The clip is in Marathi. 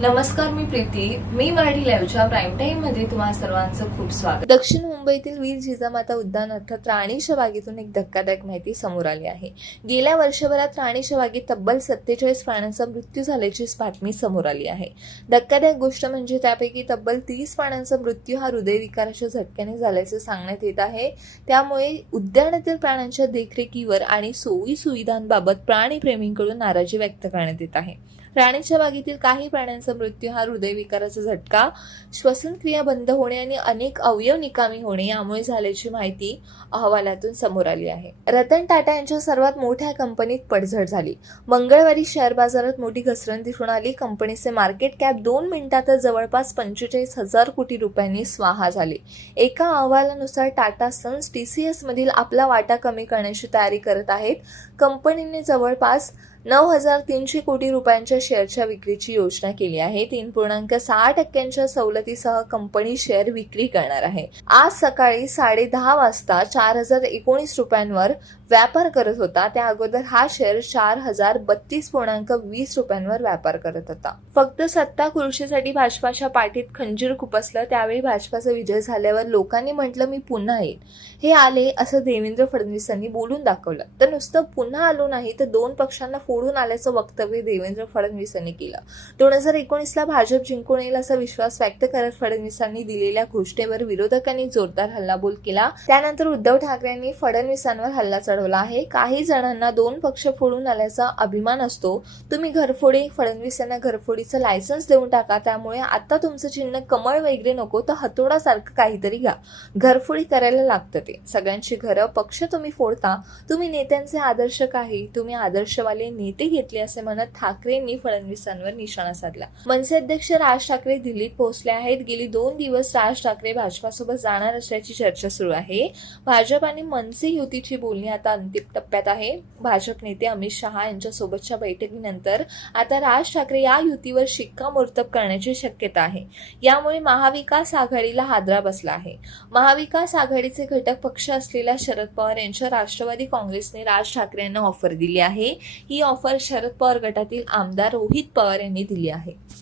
नमस्कार मी प्रीती. मी मराठी लाईव्हच्या प्राईम टाईममध्ये तुम्हा सर्वांचं खूप स्वागत. दक्षिण मुंबईतील वीर जिजामाता उद्यान अर्थात राणीच्या बागेतून एक धक्कादायक माहिती समोर आली आहे. गेल्या वर्षभरात राणीच्या बागेत तब्बल सत्तेचाळीस प्राण्यांचा मृत्यू झाल्याची बातमी समोर आली आहे. धक्कादायक गोष्ट म्हणजे त्यापैकी तब्बल तीस प्राण्यांचा मृत्यू हा हृदयविकाराच्या झटक्याने झाल्याचे सांगण्यात येत आहे. त्यामुळे उद्यानातील प्राण्यांच्या देखरेखीवर आणि सोयी सुविधांबाबत प्राणीप्रेमींकडून नाराजी व्यक्त करण्यात येत आहे. राणीच्या बागेतील काही प्राण्यांचा मृत्यू हा हृदयविकाराचा झटका श्वसनक्रिया बंद होणे आणि अनेक अवयव निकामी होणे यामुळे झाल्याची माहिती अहवालातून समोर आली आहे. रतन टाटा यांच्या सर्वात मोठ्या कंपनीत पडझड झाली. मंगळवारी शेअर बाजारात मोठी घसरण दिसून आली. कंपनीचे मार्केट कॅप दोन मिनिटातच जवळपास पंचेचाळीस हजार कोटी रुपयांनी स्वाहा झाले. एका अहवालानुसार टाटा सन्स टीसीएस मधील आपला वाटा कमी करण्याची तयारी करत आहेत. कंपनीने जवळपास नऊ हजार तीनशे कोटी रुपयांच्या शेअरच्या विक्रीची योजना केली आहे. तीन पूर्णांक सहा टक्क्यांच्या सवलतीसह कंपनी शेअर विक्री करणार आहे. आज सकाळी साडे दहा वाजता चार हजार एकोणीस रुपयांवर व्यापार करत होता. त्या अगोदर हा शेअर चार हजार बत्तीस पूर्णांक वीस रुपयांवर व्यापार करत होता. फक्त सत्ता खुर्शीसाठी भाजपाच्या पाठीत खंजीर खुपसलं त्यावेळी भाजपाचा विजय झाल्यावर लोकांनी म्हटलं मी पुन्हा येईल हे आले असं देवेंद्र फडणवीसांनी बोलून दाखवलं. तर नुसतं पुन्हा आलो नाही तर दोन पक्षांना फोडून आल्याचं वक्तव्य देवेंद्र फडणवीसांनी केलं. दोन हजार एकोणीसला भाजप जिंकून येईल असा विश्वास व्यक्त करत फडणवीसांनी दिलेल्या घोषणेवर विरोधकांनी जोरदार हल्लाबोल केला. त्यानंतर उद्धव ठाकरेंनी फडणवीसांवर हल्ला चढवला आहे. काही जणांना दोन पक्ष फोडून आल्याचा अभिमान असतो. तुम्ही घरफोडी फडणवीस यांना घरफोडीचं लायसन्स देऊन टाका. त्यामुळे आता तुमचं चिन्ह कमळ वगैरे नको तर हतोडासारखं काहीतरी घ्या. घरफोडी करायला लागतं ते. सगळ्यांची घरं पक्ष तुम्ही फोडता. तुम्ही नेत्यांचे आदर्श काही तुम्ही आदर्शवाले नेते घेतले असे म्हणत ठाकरेंनी फडणवीसांवर निशाणा साधला. मनसे अध्यक्ष राज ठाकरे दिल्लीत पोहोचले आहेत. गेली दोन दिवस राज ठाकरे भाजपासोबत जाणार असल्याची चर्चा सुरू आहे. भाजप आणि मनसे युतीची बोलणी आता अंतिम टप्प्यात आहे. भाजप नेते अमित शहा यांच्यासोबतच्या बैठकीनंतर आता राज ठाकरे या युतीवर शिक्कामोर्तब करण्याची शक्यता आहे. यामुळे महाविकास आघाडीला हादरा बसला आहे. महाविकास आघाडीचे घटक पक्ष असलेल्या शरद पवार यांच्या राष्ट्रवादी काँग्रेसने राज ठाकरे यांना ऑफर दिली आहे. ही ऑफर शरद पवार गटातील आमदार रोहित पवार यांनी दिली आहे.